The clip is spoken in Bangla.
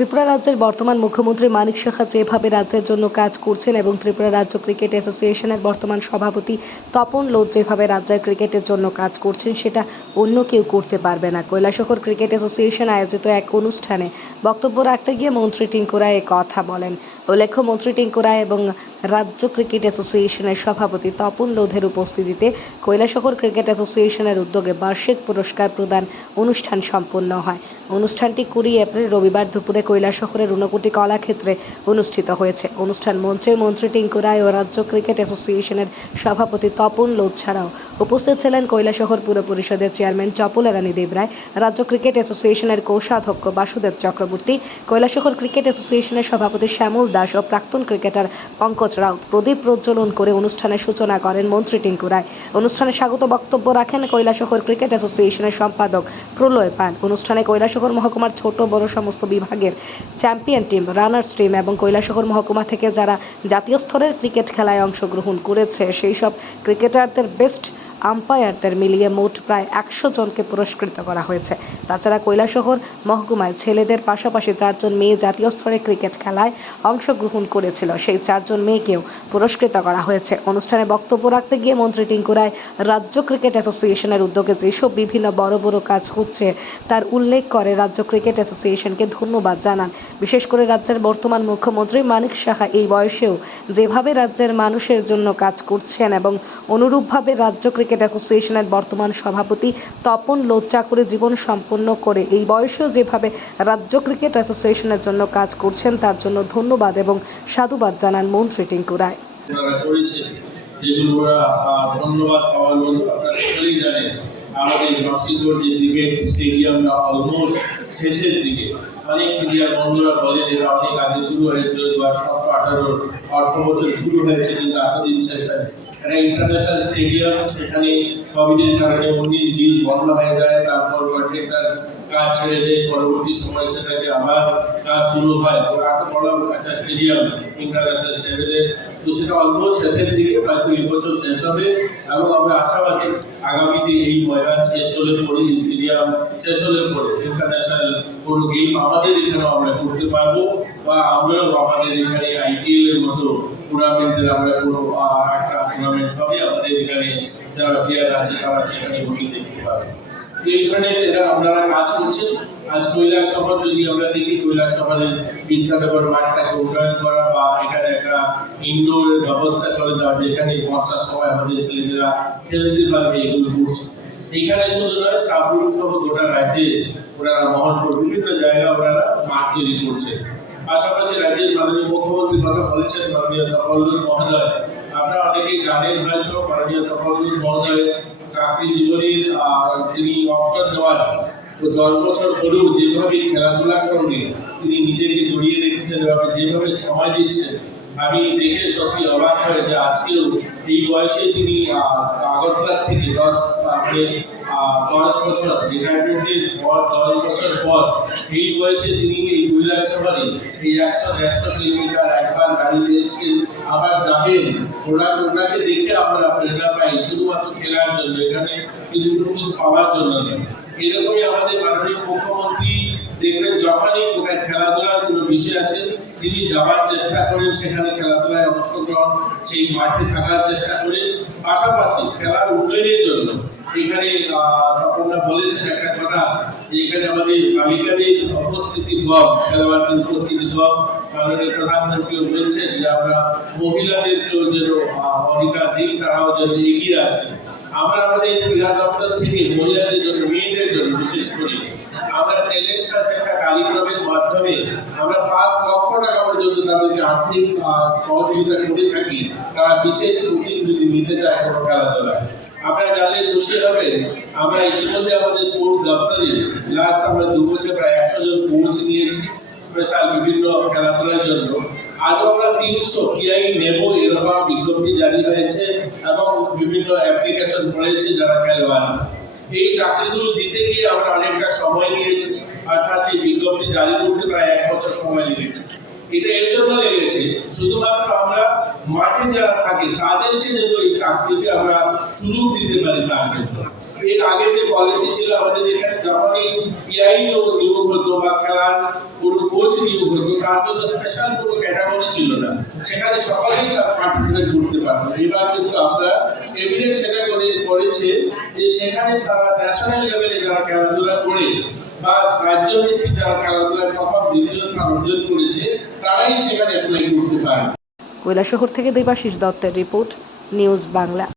ত্রিপুরা রাজ্যের বর্তমান মুখ্যমন্ত্রী মানিক শাখা যেভাবে রাজ্যের জন্য কাজ করছেন এবং ত্রিপুরা রাজ্য ক্রিকেট অ্যাসোসিয়েশনের বর্তমান সভাপতি তপন লোধ যেভাবে রাজ্যের ক্রিকেটের জন্য কাজ করছেন, সেটা অন্য কেউ করতে পারবে না। কৈলাসহর ক্রিকেট অ্যাসোসিয়েশন আয়োজিত এক অনুষ্ঠানে বক্তব্য রাখতে গিয়ে মন্ত্রী টিঙ্কুরা কথা বলেন। উল্লেখ্য মন্ত্রী টিঙ্কু রায় এবং রাজ্য ক্রিকেট অ্যাসোসিয়েশনের সভাপতি তপন লোধের উপস্থিতিতে কৈলাসহর ক্রিকেট অ্যাসোসিয়েশনের উদ্যোগে বার্ষিক পুরস্কার প্রদান অনুষ্ঠান সম্পন্ন হয়। অনুষ্ঠানটি কুড়ি এপ্রিল রবিবার দুপুরে কৈলাসহরের ঊনকোটি কলাক্ষেত্রে অনুষ্ঠিত হয়েছে। অনুষ্ঠান মঞ্চে মন্ত্রী টিঙ্কু রায় ও রাজ্য ক্রিকেট অ্যাসোসিয়েশনের সভাপতি তপন লোধ ছাড়াও উপস্থিত ছিলেন কৈলাসহর পুর পরিষদের চেয়ারম্যান চপলা রানী দেব রায়, রাজ্য ক্রিকেট অ্যাসোসিয়েশনের কোষাধ্যক্ষ বাসুদেব চক্রবর্তী, কৈলাসহর ক্রিকেট অ্যাসোসিয়েশনের সভাপতি শ্যামল দাস ও প্রাক্তন ক্রিকেটার পঙ্কজ রাউত প্রদীপ প্রজ্বলন করে অনুষ্ঠানের সূচনা করেন মন্ত্রী টিঙ্কু রায়। অনুষ্ঠানে স্বাগত বক্তব্য রাখেন কৈলাসহর ক্রিকেট অ্যাসোসিয়েশনের সম্পাদক প্রলয় পান অনুষ্ঠানে কৈলাসহর মহকুমার ছোট বড় সমস্ত বিভাগের চ্যাম্পিয়ন টিম, রানার্স টিম এবং কৈলাসহর মহকুমা থেকে যারা জাতীয় স্তরের ক্রিকেট খেলায় অংশগ্রহণ করেছে, সেই সব ক্রিকেটারদের বেস্ট আম্পায়ারদের মিলিয়ে মোট প্রায় একশো জনকে পুরস্কৃত করা হয়েছে। তাছাড়া কৈলাসহর মহকুমায় ছেলেদের পাশাপাশি চারজন মেয়ে জাতীয় স্তরে ক্রিকেট খেলায় অংশগ্রহণ করেছিল। সেই চারজন মেয়েকেও পুরস্কৃত করা হয়েছে। অনুষ্ঠানে বক্তব্য রাখতে গিয়ে মন্ত্রী টিঙ্কু রায়, রাজ্য ক্রিকেট অ্যাসোসিয়েশনের উদ্যোগে যেসব বিভিন্ন বড় বড় কাজ হচ্ছে, তার উল্লেখ করে রাজ্য ক্রিকেট অ্যাসোসিয়েশনকে ধন্যবাদ জানান। বিশেষ করে রাজ্যের বর্তমান মুখ্যমন্ত্রী মানিক সাহা এই বয়সেও যেভাবে রাজ্যের মানুষের জন্য কাজ করছেন এবং অনুরূপভাবে রাজ্য ক্রিকেট অ্যাসোসিয়েশনের বর্তমান সভাপতি তপন লোচ্চা করে জীবন সম্পন্ন করে। এই বয়সেও যেভাবে রাজ্য ক্রিকেট অ্যাসোসিয়েশনের জন্য কাজ করছেন, তার জন্য ধন্যবাদ এবং সাধুবাদ জানান মন্ত্রী টিঙ্কু রায়। আমাদের নরসিংগড় যে ক্রিকেট স্টেডিয়ামটা অলমোস্ট শেষের দিকে অনেক মিডিয়ার বন্ধুরা বলেন এটা অনেক আগে শুরু হয়েছিল দু হাজার অর্থ বছর শুরু হয়েছে কিন্তু এতদিন শেষ হয় এটা ইন্টারন্যাশনাল স্টেডিয়াম সেখানে কোভিডের কারণে উনিশ, বিশ বন্ধ হয়ে যায়, তারপর কন্ট্রাক্টর কাজ ছেড়ে দেয়, পরবর্তী সময় সেটাকে আবার কাজ শুরু হয়। এত বড় একটা স্টেডিয়াম ইন্টারন্যাশনাল স্টেডিয়ামে তো সেটা অলমোস্ট শেষের দিকে, হয়তো এই বছর শেষ হবে। এবং আমরা আশাবাদী আগামীতে এই ময়দান শেষ হলে পরে স্টেডিয়াম শেষ হলে পরে ইন্টারন্যাশনাল কোনো গেম আমাদের এখানেও আমরা করতে পারব বা আমরাও আমাদের এখানে আইপিএল এর মতো টুর্নামেন্টের আমরা কোনো একটা টুর্নামেন্ট হবে আমাদের এখানে যারা প্লেয়ার আছে তারা সেখানে বসে দেখতে ধরনের এরা আপনারা কাজ করছেন। আজ কৈলাস যদি আমরা দেখি, কৈলাস বিদ্যানগর মাঠটাকে উন্নয়ন করা বা এখানে একটা ইনডোর ব্যবস্থা করে দেওয়া, যেখানে বর্ষার সময় আমাদের ছেলেমেয়েরা খেলতে পারবে, এগুলো করছে। এখানে শুধু নয় সাবরুম সহ গোটা রাজ্যে ওনারা মহৎপুর বিভিন্ন জায়গায় ওনারা মাঠ তৈরি করছে। পাশাপাশি রাজ্যের মাননীয় মুখ্যমন্ত্রী কথা বলেছেন, মাননীয় তপল্লুর মহোদয়। আপনারা অনেকেই জানেন হয়তো, মাননীয় তপল্লুর মহোদয় চাকরি জীবনের তিনি অবসর নেওয়ার দশ বছর পরেও যেভাবে খেলাধুলার সঙ্গে তিনি নিজেকে জড়িয়ে রেখেছেন এবং যেভাবে সময় দিচ্ছেন আমি দেখে সত্যি অবাক হয়ে যে আজকেও এই বয়সে তিনি আগরতলার থেকে দশ মানে দশ বছর রিটায়ারমেন্টের পর, দশ বছর পর এই বয়সে তিনি এই কৈলাস শহরে এই একশো, দেড়শো কিলোমিটার একবার গাড়িতে এসে আবার যাবেন। ওনার ওনাকে দেখে আমরা প্রেরণা পাই, শুধুমাত্র খেলার জন্য, এখানে কিন্তু কোনো কিছু পাওয়ার জন্য নয়। এরকমই আমাদের মাননীয় মুখ্যমন্ত্রী দেখবেন, যখনই কোথায় খেলাধুলার কোনো বিষয় আসে তিনি যাওয়ার চেষ্টা করেন সেখানে খেলাধুলায় অংশগ্রহণ সেই মাঠে থাকার চেষ্টা করেন। পাশাপাশি খেলার উন্নয়নের জন্য এখানে আহ, তপনদা বলেছেন একটা কথা যে এখানে আমাদের বালিকাদের উপস্থিতি কম খেলোয়াড়দের উপস্থিতি কম। মাননীয় প্রধানমন্ত্রীও বলছেন যে আমরা মহিলাদেরকেও যেন অধিকার দিই তারাও যেন এগিয়ে আসে। আমরা আমাদের ক্রীড়া দপ্তর থেকে মহিলাদের জন্য মেয়েদের জন্য বিশেষ করে আমরা ট্যালেন্ট একটা কার্যক্রমের মাধ্যমে আমরা পাঁচ লক্ষ আর্থিক সহযোগিতা করে থাকি, তারা বিশেষ কোচিং যদি নিতে চায় কোনো খেলাধুলায়। আপনারা জানলে খুশি হবেন, আমরা ইতিমধ্যে আমাদের স্পোর্টস দপ্তরে লাস্ট আমরা দু বছর প্রায় একশো জন কোচ নিয়েছি স্পেশাল বিভিন্ন খেলাধুলার জন্য। আজও আমরা তিনশো পিআই নেব এরকম বিজ্ঞপ্তি জারি হয়েছে এবং বিভিন্ন অ্যাপ্লিকেশন করেছে যারা খেলোয়াড়। এই চাকরিগুলো দিতে গিয়ে আমরা অনেকটা সময় নিয়েছি অর্থাৎ সেই বিজ্ঞপ্তি জারি করতে প্রায় এক বছর সময় লেগেছে। এটা এর জন্য লেগেছে। শুধুমাত্র আমরা মাঠে যারা থাকে, তাদেরকে যেন এই চাকরিতে আমরা সুযোগ দিতে পারি তার জন্য। এর আগে যে পলিসি ছিল আমাদের এখানে, যখনই পিআই নিয়োগ হতো বা খেলার কোনো কোচ নিয়োগ হতো, তার জন্য স্পেশাল কোনো ক্যাটাগরি ছিল না। সেখানে সকলেই তার পার্টিসিপেট করতে পারতো। এবার কিন্তু আমরা এভিডেন্স সেটা করে করেছে যে সেখানে তারা ন্যাশনাল লেভেলে যারা খেলাধুলা করে বা রাজ্য ভিত্তিক যারা খেলাধুলায় প্রথম দ্বিতীয় স্থান অর্জন করেছে, তারাই সেখানে অ্যাপ্লাই করতে পারে। কৈলাসহর থেকে দেবাশিস দত্তের রিপোর্ট, নিউজ বাংলা।